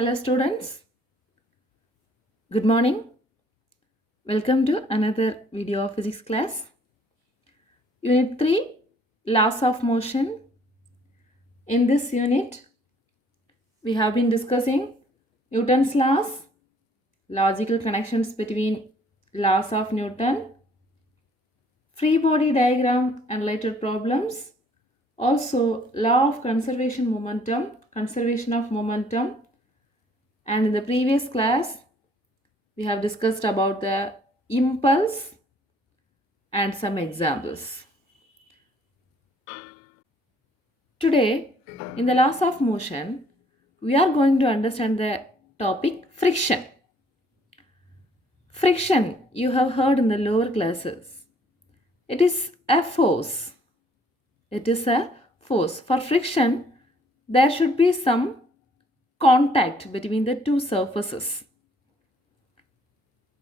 Hello students, good morning. Welcome to another video of physics class. Unit 3, Laws of Motion. In this unit, we have been discussing Newton's laws, logical connections between laws of Newton, free body diagram and related problems, also law of conservation of momentum, and in the previous class, we have discussed about the impulse and some examples. Today, in the laws of motion, we are going to understand the topic friction. Friction, you have heard in the lower classes. It is a force. It is a force. For friction, there should be some contact between the two surfaces.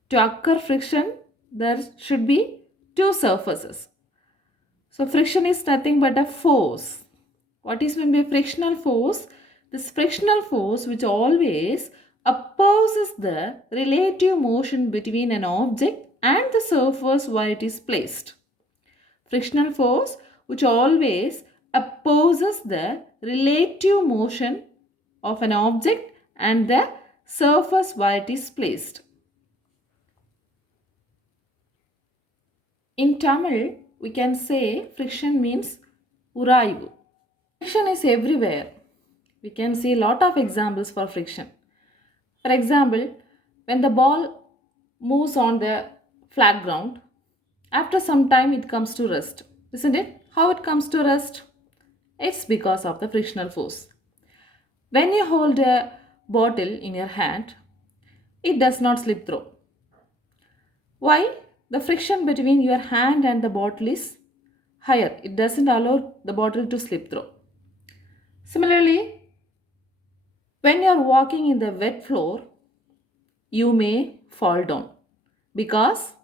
To occur friction, there should be two surfaces. So friction is nothing but a force. What is meant by frictional force? This frictional force which always opposes the relative motion between an object and the surface where it is placed. Frictional force which always opposes the relative motion of an object and the surface where it is placed. In Tamil, we can say friction means uraivu. Friction is everywhere. We can see a lot of examples for friction. For example, when the ball moves on the flat ground, after some time it comes to rest. Isn't it? How it comes to rest? It's because of the frictional force. When you hold a bottle in your hand, it does not slip through. Why? The friction between your hand and the bottle is higher. It doesn't allow the bottle to slip through. Similarly, when you are walking in the wet floor, you may fall down because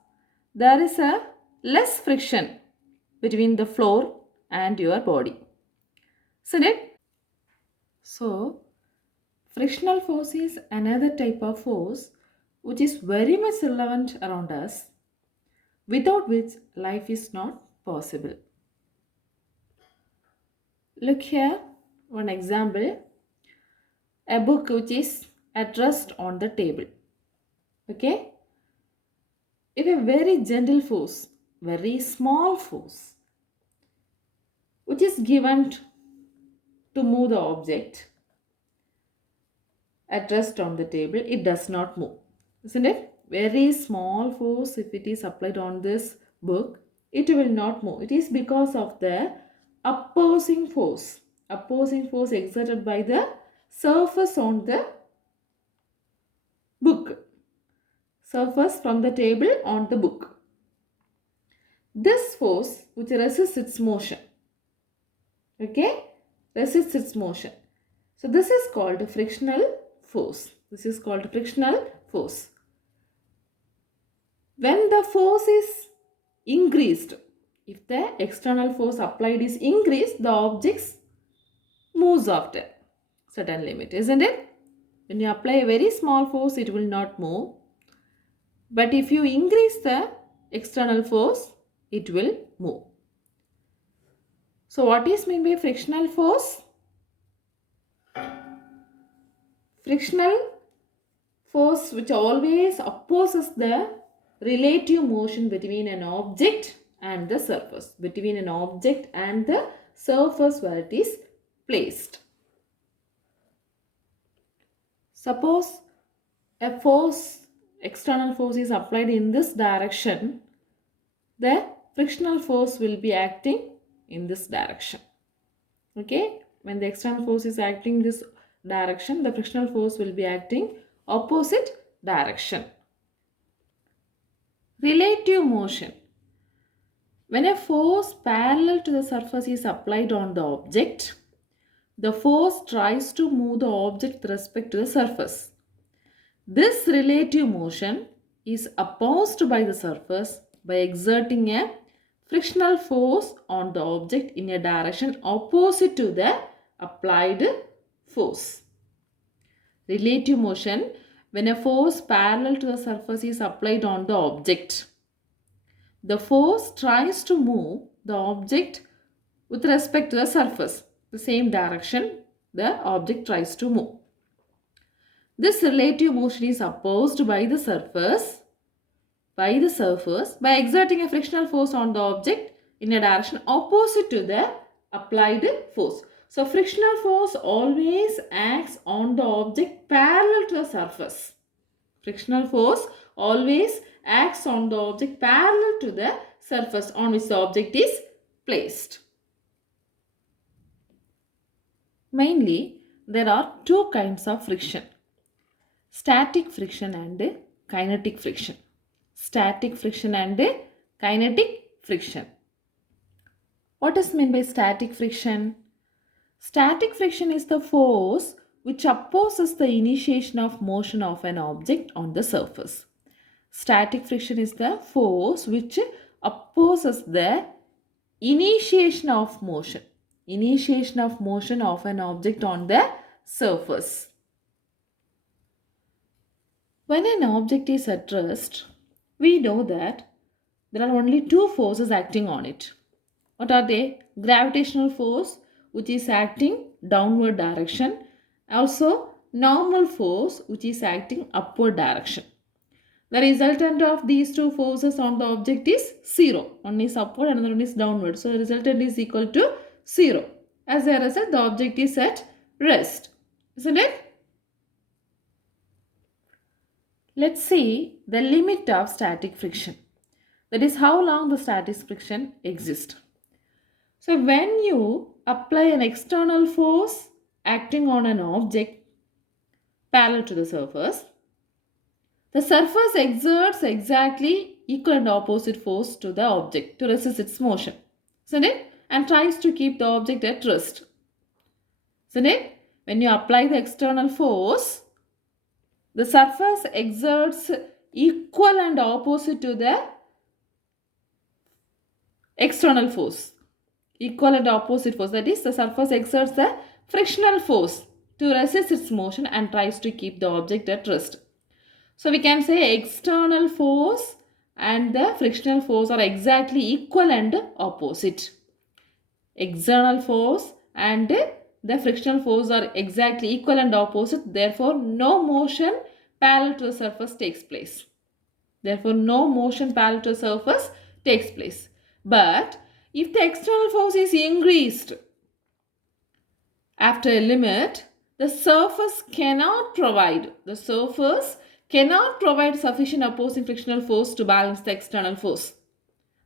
there is a less friction between the floor and your body. Isn't it? So, frictional force is another type of force which is very much relevant around us, without which life is not possible. Look here, one example, a book which is at rest on the table. Okay? If a very gentle force, very small force, which is given to move the object at rest on the table, it does not move. Isn't it? Very small force, if it is applied on this book, it will not move. It is because of the opposing force exerted by the surface on the book, surface from the table on the book. This force which resists its motion, okay, resists its motion. So this is called frictional force. This is called frictional force. When the force is increased, if the external force applied is increased, the object moves after certain limit, isn't it? When you apply a very small force, it will not move. But if you increase the external force, it will move. So what is meant by frictional force? Frictional force which always opposes the relative motion between an object and the surface, between an object and the surface where it is placed. Suppose a force, external force is applied in this direction, the frictional force will be acting in this direction. Okay, when the external force is acting this direction, the frictional force will be acting opposite direction. Relative motion. When a force parallel to the surface is applied on the object, the force tries to move the object with respect to the surface. This relative motion is opposed by the surface by exerting a frictional force on the object in a direction opposite to the applied force. Relative motion, when a force parallel to the surface is applied on the object. The force tries to move the object with respect to the surface, the same direction the object tries to move. This relative motion is opposed by exerting a frictional force on the object in a direction opposite to the applied force. So frictional force always acts on the object parallel to the surface. Frictional force always acts on the object parallel to the surface on which the object is placed. Mainly, there are two kinds of friction: static friction and kinetic friction. Static friction and kinetic friction. What is meant by static friction? Static friction is the force which opposes the initiation of motion of an object on the surface. Static friction is the force which opposes the initiation of motion. Initiation of motion of an object on the surface. When an object is at rest, we know that there are only two forces acting on it. What are they? Gravitational force, which is acting downward direction. Also, normal force, which is acting upward direction. The resultant of these two forces on the object is 0. One is upward, another one is downward. So, the resultant is equal to 0. As a result, the object is at rest. Isn't it? Let's see the limit of static friction. That is how long the static friction exists. So when you apply an external force acting on an object parallel to the surface exerts exactly equal and opposite force to the object to resist its motion. Isn't it? And tries to keep the object at rest. Isn't it? When you apply the external force, the surface exerts equal and opposite to the external force. Equal and opposite force. That is, the surface exerts the frictional force to resist its motion and tries to keep the object at rest. So we can say external force and the frictional force are exactly equal and opposite. External force and the frictional force are exactly equal and opposite. Therefore, no motion parallel to the surface takes place. Therefore, no motion parallel to the surface takes place. But if the external force is increased after a limit, the surface cannot provide sufficient opposing frictional force to balance the external force.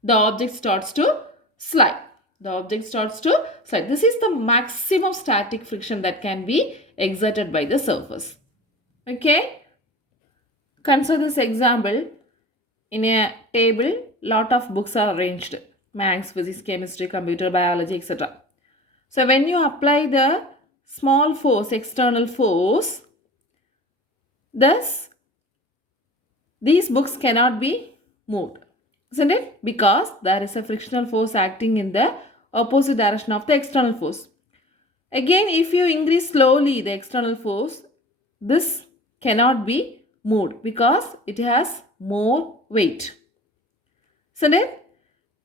The object starts to slide. This is the maximum static friction that can be exerted by the surface. Okay? Consider this example. In a table, lot of books are arranged. Maths, physics, chemistry, computer, biology, etc. So when you apply the small force, external force, thus these books cannot be moved. Isn't it? Because there is a frictional force acting in the opposite direction of the external force. Again, if you increase slowly the external force, this cannot be moved because it has more weight. Isn't it?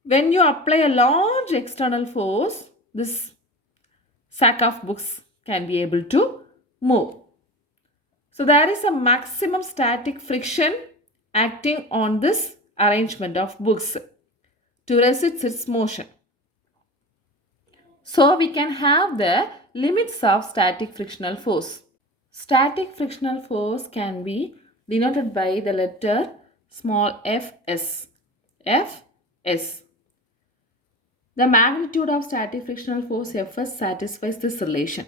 When you apply a large external force, this sack of books can be able to move. So there is a maximum static friction acting on this arrangement of books to resist its motion. So we can have the limits of static frictional force. Static frictional force can be denoted by the letter small fs. Fs. The magnitude of static frictional force Fs satisfies this relation.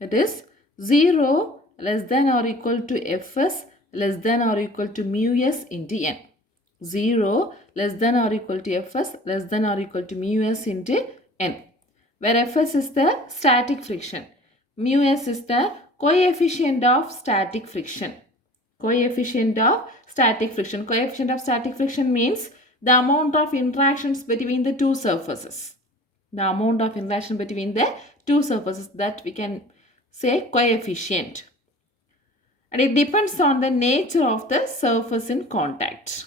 It is 0 less than or equal to Fs less than or equal to mu s into n. 0 less than or equal to Fs less than or equal to mu s into n. Where Fs is the static friction. Mu s is the coefficient of static friction. Coefficient of static friction. Coefficient of static friction means the amount of interactions between the two surfaces. The amount of interaction between the two surfaces, that we can say coefficient. and it depends on the nature of the surface in contact.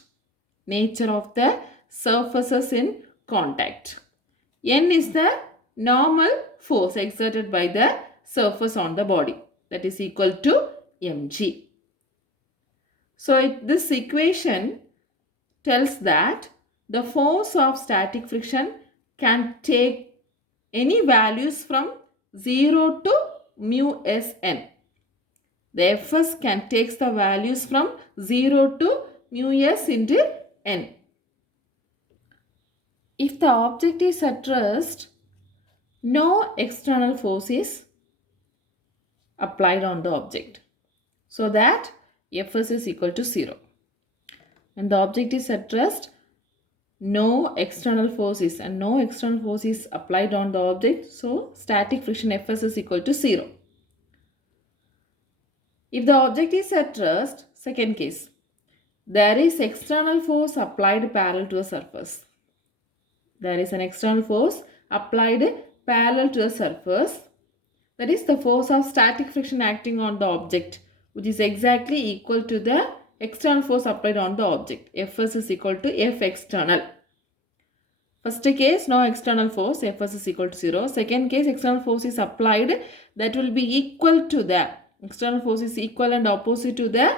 Nature of the surfaces in contact. N is the normal force exerted by the surface on the body, that is equal to mg. So this equation tells that the force of static friction can take any values from 0 to mu Sn. The Fs can take the values from 0 to mu s into n. If the object is at rest, no external force is applied on the object, so that Fs is equal to 0. When the object is at rest, no external force is applied on the object, so static friction Fs is equal to 0. If the object is at rest, second case, there is external force applied parallel to the surface. There is an external force applied parallel to the surface, that is the force of static friction acting on the object, which is exactly equal to the external force applied on the object. Fs is equal to F external. First case, no external force, Fs is equal to 0. Second case, external force is applied, that will be equal to the external force is equal and opposite to the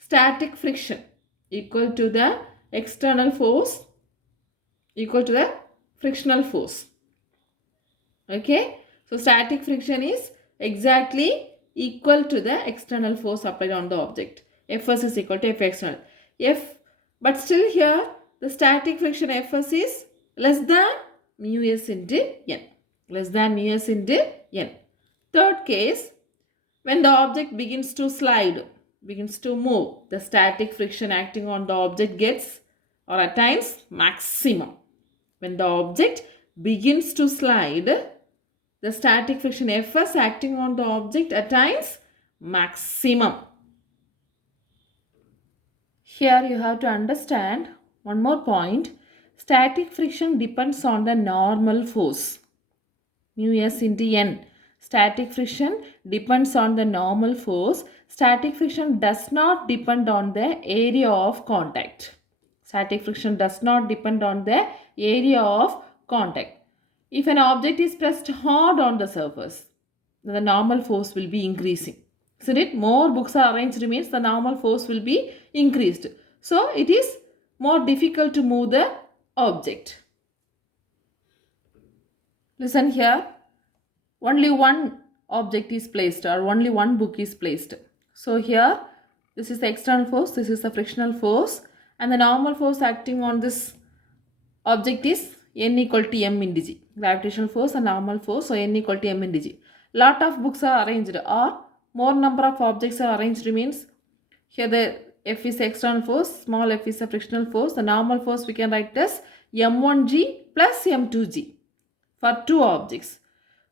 static friction, equal to the external force, equal to the frictional force. Okay, so static friction is exactly equal to the external force applied on the object. Fs is equal to F external. But still here the static friction Fs is less than mu s into n. Less than mu s into n. Third case, when the object begins to slide, begins to move, the static friction acting on the object gets or attains maximum. When the object begins to slide, the static friction Fs acting on the object attains maximum. Here you have to understand one more point. Static friction depends on the normal force, mu s into n. Static friction depends on the normal force. Static friction does not depend on the area of contact. Static friction does not depend on the area of contact. If an object is pressed hard on the surface, the normal force will be increasing. Isn't it? More books are arranged means the normal force will be increased. So it is more difficult to move the object. Listen here. Only one object is placed or only one book is placed. So here this is the external force, this is the frictional force, and the normal force acting on this object is N equal to m into g. Gravitational force and normal force, so N equal to m into g. Lot of books are arranged or more number of objects are arranged means here the F is the external force, small f is the frictional force, the normal force we can write as m1g plus m2g for two objects.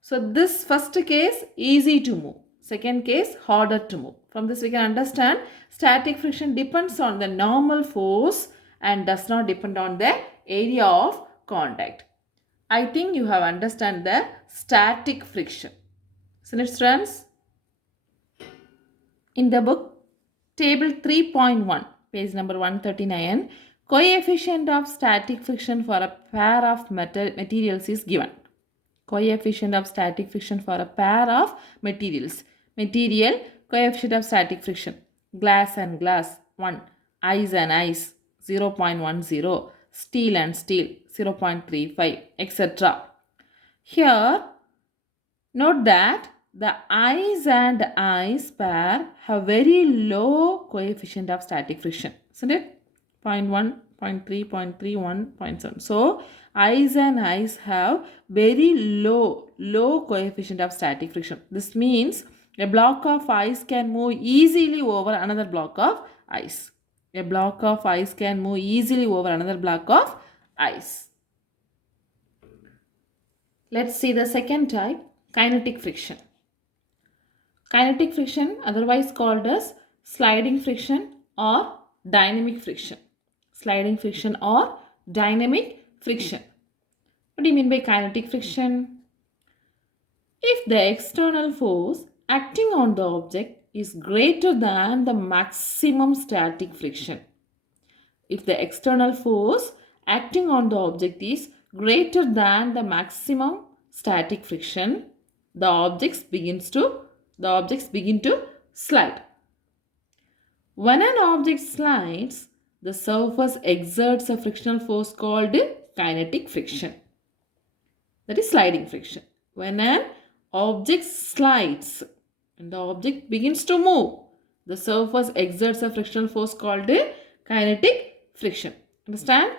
So this first case easy to move, second case harder to move. From this we can understand static friction depends on the normal force and does not depend on the area of contact. I think you have understand the static friction. So next friends, in the book table 3.1 page number 139, coefficient of static friction for a pair of materials is given. Coefficient of static friction for a pair of materials. Material, coefficient of static friction. Glass and glass 1, ice and ice 0.10, steel and steel 0.35, etc. Here note that the ice and ice pair have very low coefficient of static friction, isn't it? 0.1, 0.3, 0.31, 0.7. So ice and ice have very low coefficient of static friction. This means a block of ice can move easily over another block of ice. A block of ice can move easily over another block of ice. Let's see the second type, kinetic friction. Kinetic friction, otherwise called as sliding friction or dynamic friction. Sliding friction or dynamic friction. What do you mean by kinetic friction? If the external force acting on the object is greater than the maximum static friction. If the external force acting on the object is greater than the maximum static friction, the objects begin to slide. When an object slides, the surface exerts a frictional force called kinetic friction. That is sliding friction. When an object slides and the object begins to move, the surface exerts a frictional force called kinetic friction. Understand?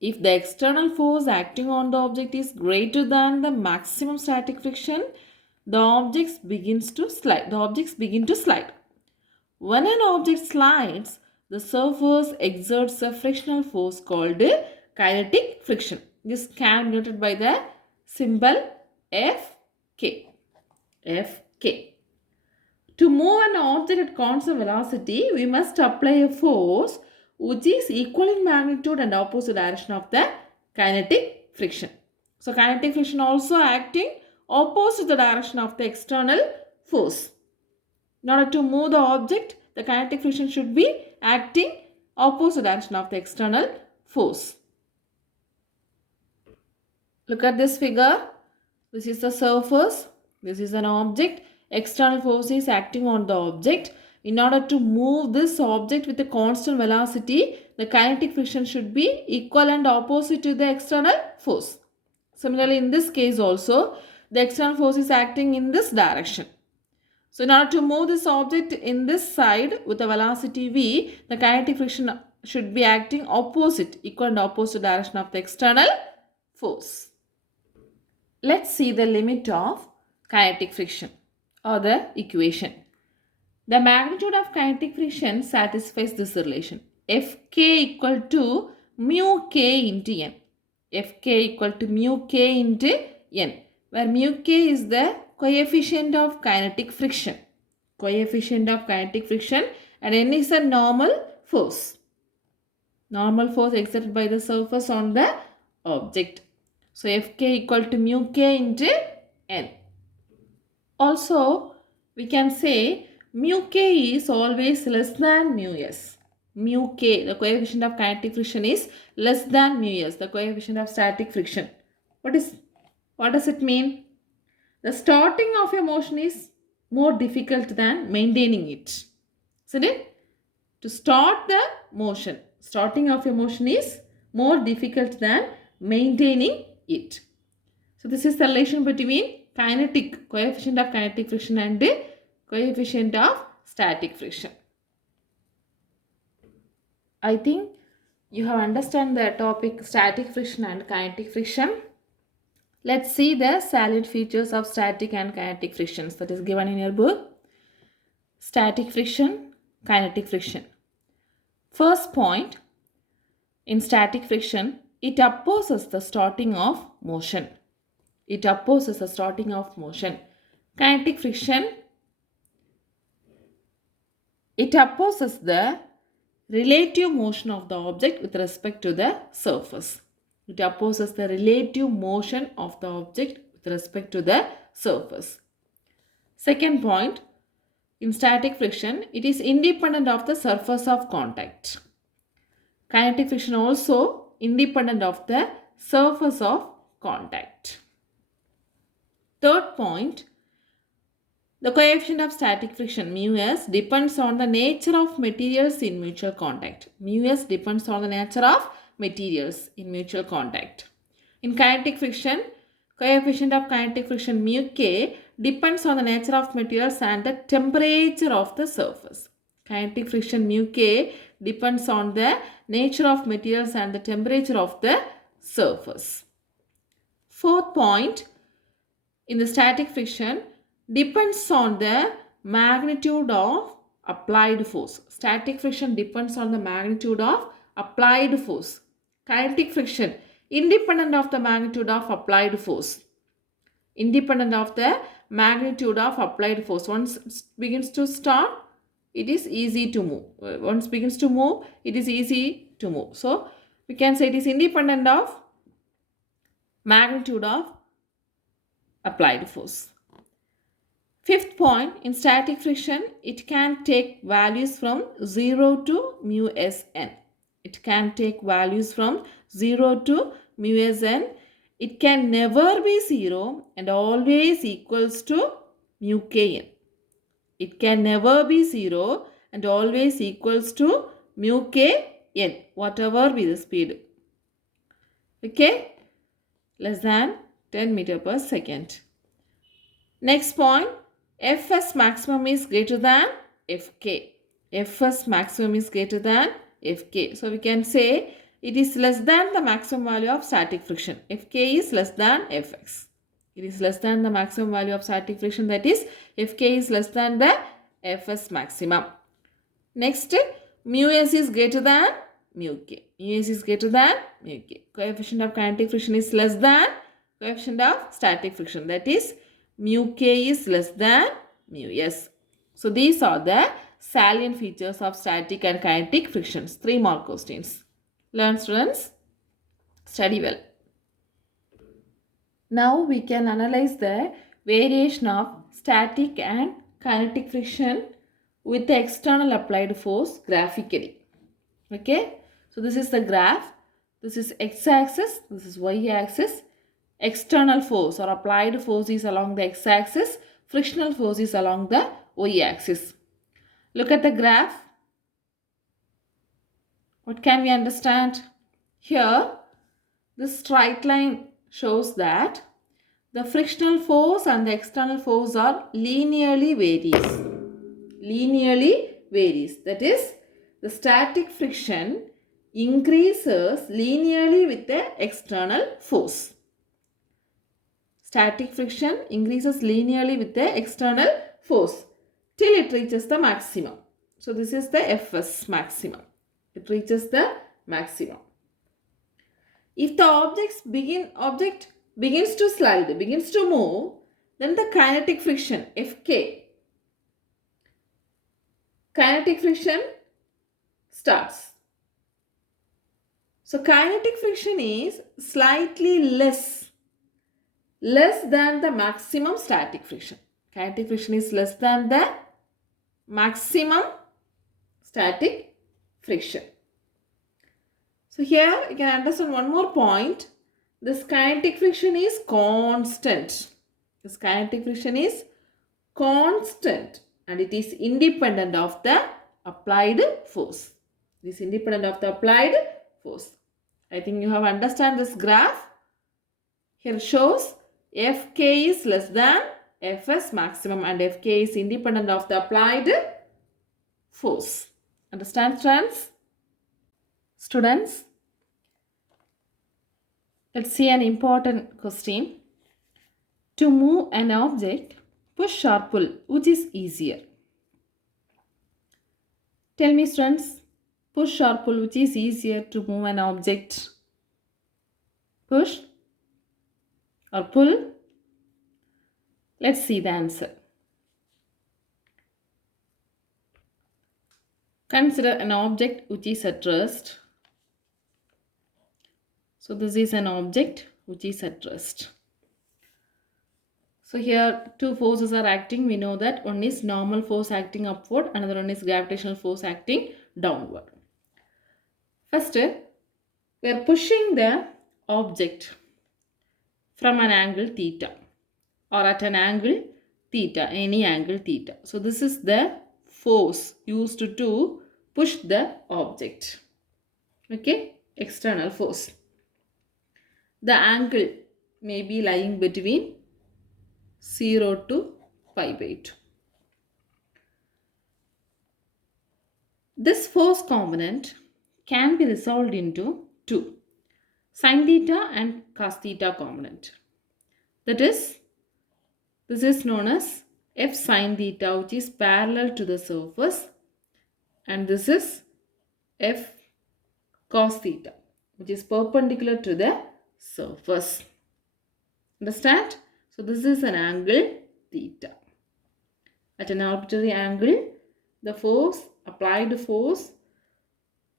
If the external force acting on the object is greater than the maximum static friction, the objects begin to slide. When an object slides, the surface exerts a frictional force called kinetic friction. This can be noted by the symbol Fk. Fk. To move an object at constant velocity, we must apply a force which is equal in magnitude and opposite direction of the kinetic friction. So, kinetic friction also acting opposite the direction of the external force. In order to move the object, the kinetic friction should be acting opposite direction of the external force. Look at this figure. This is the surface. This is an object. External force is acting on the object. In order to move this object with a constant velocity, the kinetic friction should be equal and opposite to the external force. Similarly, in this case also, the external force is acting in this direction. So, in order to move this object in this side with a velocity v, the kinetic friction should be acting equal and opposite direction of the external force. Let's see the limit of kinetic friction or the equation. The magnitude of kinetic friction satisfies this relation. Fk equal to mu k into n. Fk equal to mu k into n, where mu k is the coefficient of kinetic friction. Coefficient of kinetic friction, and n is a normal force. Normal force exerted by the surface on the object. So, Fk equal to mu k into n. Also, we can say mu k is always less than mu s. Mu k, the coefficient of kinetic friction, is less than mu s, the coefficient of static friction. What does it mean? The starting of a motion is more difficult than maintaining it. Isn't it? To start the motion, starting of a motion is more difficult than maintaining it. So, this is the relation between coefficient of kinetic friction and coefficient of static friction. I think you have understand the topic static friction and kinetic friction. Let's see the salient features of static and kinetic frictions that is given in your book. Static friction, kinetic friction. First point, in static friction, it opposes the starting of motion. It opposes the starting of motion. Kinetic friction, it opposes the relative motion of the object with respect to the surface. It opposes the relative motion of the object with respect to the surface. Second point, in static friction, it is independent of the surface of contact. Kinetic friction also independent of the surface of contact. Third point, the coefficient of static friction mu s depends on the nature of materials in mutual contact. Mu s depends on the nature of materials in mutual contact. In kinetic friction, coefficient of kinetic friction mu k depends on the nature of materials and the temperature of the surface. Kinetic friction mu k depends on the nature of materials and the temperature of the surface. Fourth point, in the static friction, depends on the magnitude of applied force. Static friction depends on the magnitude of applied force. Kinetic friction, independent of the magnitude of applied force. Independent of the magnitude of applied force. Once it begins to start, it is easy to move. Once it begins to move, it is easy to move. So, we can say it is independent of magnitude of applied force. Fifth point, in static friction, it can take values from 0 to mu Sn. It can take values from 0 to mu Sn. It can never be 0 and always equals to mu Kn. It can never be 0 and always equals to mu Kn, whatever be the speed. Okay? Less than 10 meter per second. Next point, Fs maximum is greater than Fk. Fs maximum is greater than Fk. So we can say it is less than the maximum value of static friction. Fk is less than Fx. It is less than the maximum value of static friction, that is Fk is less than the Fs maximum. Next, mu s is greater than mu k. Mu s is greater than mu k. Coefficient of kinetic friction is less than coefficient of static friction, that is mu k is less than mu s. So these are the salient features of static and kinetic frictions. 3 mark questions. Learn students. Study well. Now we can analyze the variation of static and kinetic friction with the external applied force graphically. Okay. So this is the graph. This is x-axis. This is y-axis. External force or applied force is along the x-axis. Frictional force is along the y-axis. Look at the graph. What can we understand? Here, this straight line shows that the frictional force and the external force are linearly varies. Linearly varies. That is, the static friction increases linearly with the external force. Static friction increases linearly with the external force till it reaches the maximum. So this is the Fs maximum. It reaches the maximum. If the object begins to slide, begins to move, then the kinetic friction Fk, kinetic friction starts. So kinetic friction is slightly less than the maximum static friction. Kinetic friction is less than the maximum static friction. So here you can understand one more point. This kinetic friction is constant. This kinetic friction is constant and it is independent of the applied force. It is independent of the applied force. I think you have understand this graph. Here shows Fk is less than Fs maximum and Fk is independent of the applied force. Understand, friends? Students, let's see an important question. To move an object, push or pull, which is easier? Tell me, students, push or pull, which is easier to move an object? Push or pull? Let's see the answer. Consider an object which is at rest. So this is an object which is at rest. So here two forces are acting. We know that one is normal force acting upward, another one is gravitational force acting downward. First, we are pushing the object from an angle theta or at an angle theta, any angle theta. So this is the force used to push the object. Okay, external force. The angle may be lying between 0 to pi by 2. This force component can be resolved into two, sin theta and cos theta component. That is, this is known as F sin theta, which is parallel to the surface, and this is F cos theta, which is perpendicular to the surface. Understand? So this is an angle theta. At an arbitrary angle, the force, applied force,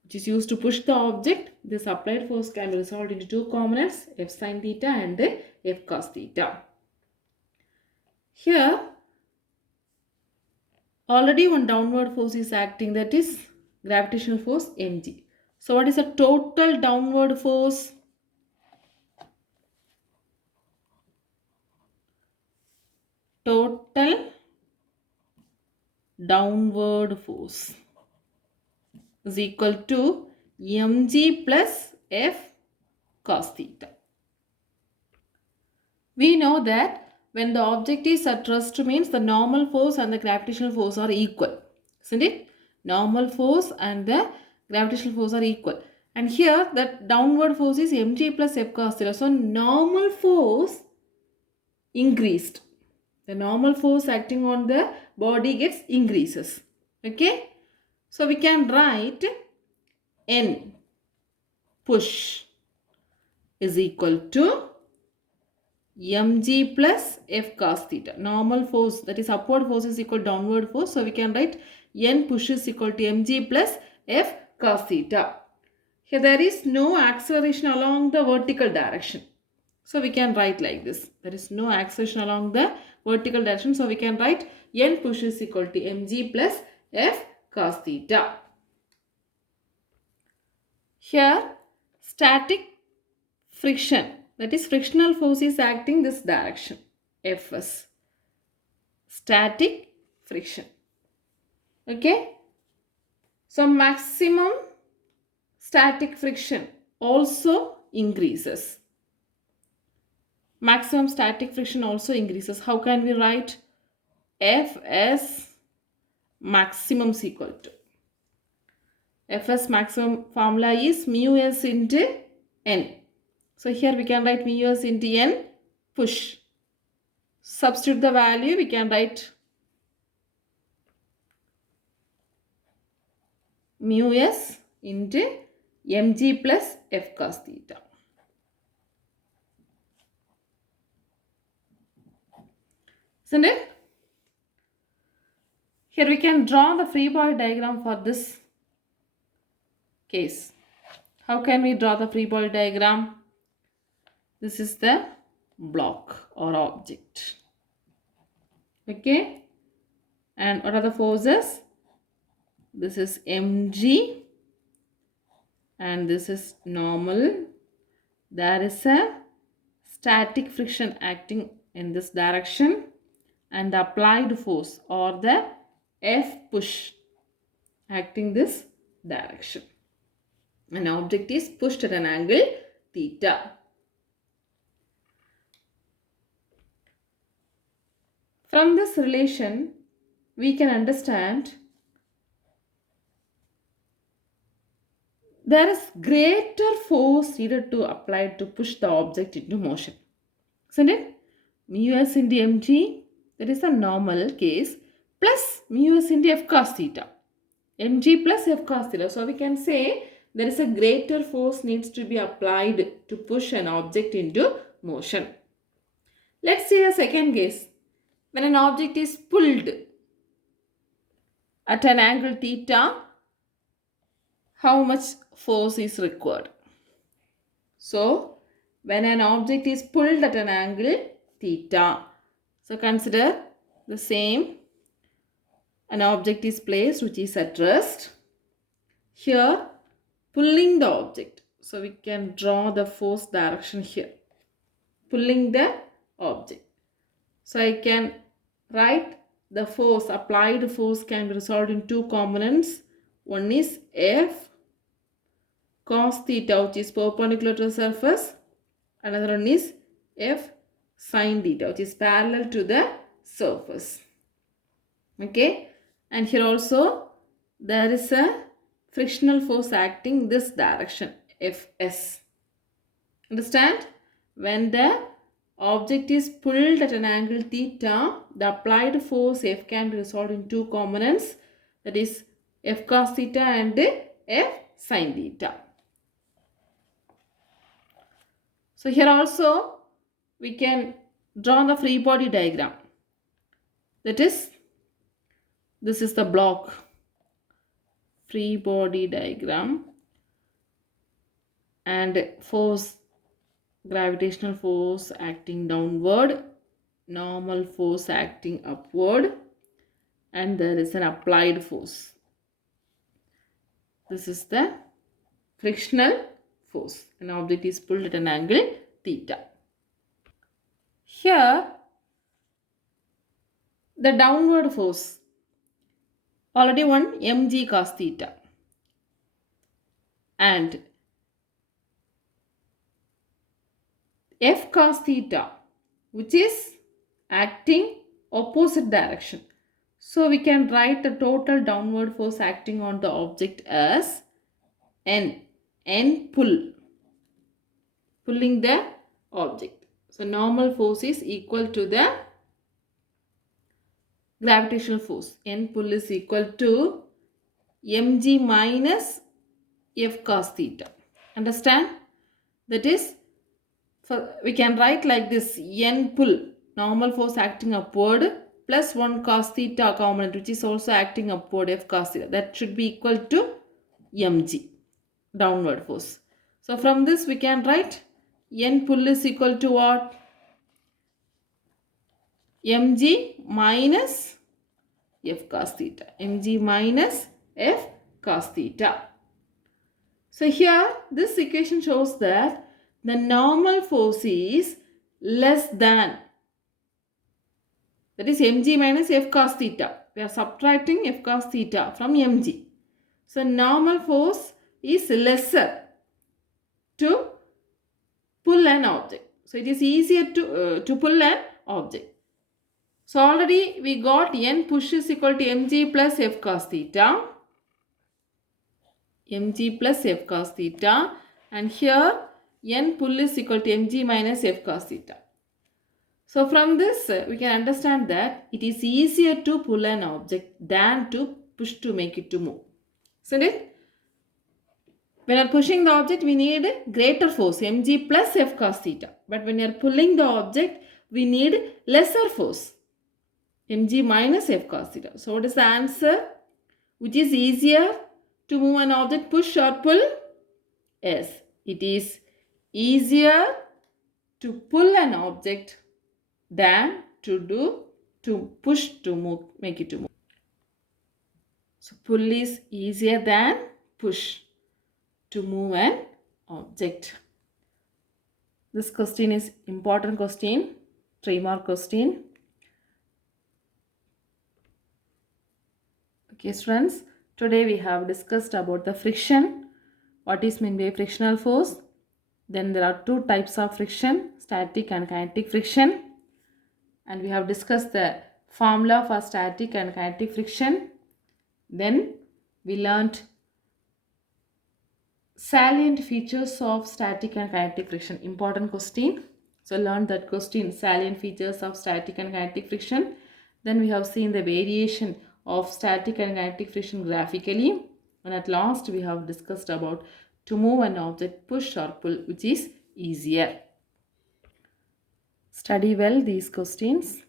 which is used to push the object, this applied force can be resolved into two components, F sin theta and F cos theta. Here, Already one downward force is acting, that is gravitational force mg. So what is the total downward force? Total downward force is equal to mg plus f cos theta. We know that when the object is at rest means the normal force and the gravitational force are equal. Isn't it? Normal force and the gravitational force are equal. And here that downward force is mg plus f cos theta. So normal force increased. The normal force acting on the body gets increases. Okay? So we can write N push is equal to mg plus f cos theta. Normal force, that is upward force, is equal to downward force. So we can write N push is equal to mg plus f cos theta. Here there is no acceleration along the vertical direction. So we can write like this. There is no acceleration along the vertical direction. So we can write N push is equal to mg plus f cos theta. Here static friction, that is frictional force, is acting this direction, Fs. Static friction. Okay. So maximum static friction also increases. Maximum static friction also increases. How can we write? Fs maximum is equal to, Fs maximum formula is mu s into n. So here we can write mu s into n push. Substitute the value, we can write mu s into mg plus f cos theta. Isn't it? Here we can draw the free body diagram for this case. How can we draw the free body diagram? This is the block or object. Okay. And what are the forces? This is mg and this is normal. There is a static friction acting in this direction and the applied force or the F push acting this direction. An object is pushed at an angle theta. From this relation, we can understand there is greater force needed to apply to push the object into motion. Isn't it? Mu s into mg, that is the normal case, plus mu s into f cos theta. Mg plus f cos theta. So we can say there is a greater force needs to be applied to push an object into motion. Let's see a second case. When an object is pulled at an angle theta, how much force is required? So when an object is pulled at an angle theta, so consider the same. An object is placed which is at rest. Here pulling the object. So we can draw the force direction here. Pulling the object. So I can write the force, applied force can be resolved in two components. One is F cos theta which is perpendicular to the surface. Another one is F sin theta which is parallel to the surface. Okay. And here also there is a frictional force acting this direction, Fs. Understand? When the object is pulled at an angle theta, the applied force F can be resolved in two components, that is F cos theta and F sin theta. So here also we can draw the free body diagram. That is, this is the block free body diagram and force, gravitational force acting downward, normal force acting upward, and there is an applied force. This is the frictional force. An object is pulled at an angle theta. Here, the downward force, already one mg cos theta, and f cos theta, which is acting opposite direction. So we can write the total downward force acting on the object as N pull, pulling the object. So normal force is equal to the gravitational force. N pull is equal to mg minus f cos theta. Understand? That is, we can write like this: N pull, normal force acting upward, plus 1 cos theta component which is also acting upward, f cos theta. That should be equal to mg, downward force. So from this we can write N pull is equal to what? Mg minus f cos theta. Mg minus f cos theta. So here this equation shows that the normal force is less than, that is mg minus f cos theta. We are subtracting f cos theta from mg. So normal force is lesser to pull an object. So it is easier to pull an object. So already we got N push is equal to mg plus f cos theta. Mg plus f cos theta, and here N pull is equal to mg minus f cos theta. So from this we can understand that it is easier to pull an object than to push to make it to move. Isn't it? When you are pushing the object, we need greater force, mg plus f cos theta. But when you are pulling the object, we need lesser force, mg minus f cos theta. So what is the answer? Which is easier to move an object, push or pull? Yes, it is easier to pull an object than to push to move, make it to move. So pull is easier than push to move an object. This question is important question, 3-mark question. Okay students, today we have discussed about the friction. What is meant by frictional force? Then there are 2 types of friction, static and kinetic friction. And we have discussed the formula for static and kinetic friction. Then we learnt salient features of static and kinetic friction. Important question. So learn that question, salient features of static and kinetic friction. Then we have seen the variation of static and kinetic friction graphically. And at last we have discussed about to move an object, push or pull, which is easier. Study well these questions.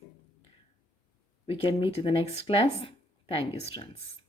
We can meet in the next class. Thank you, students.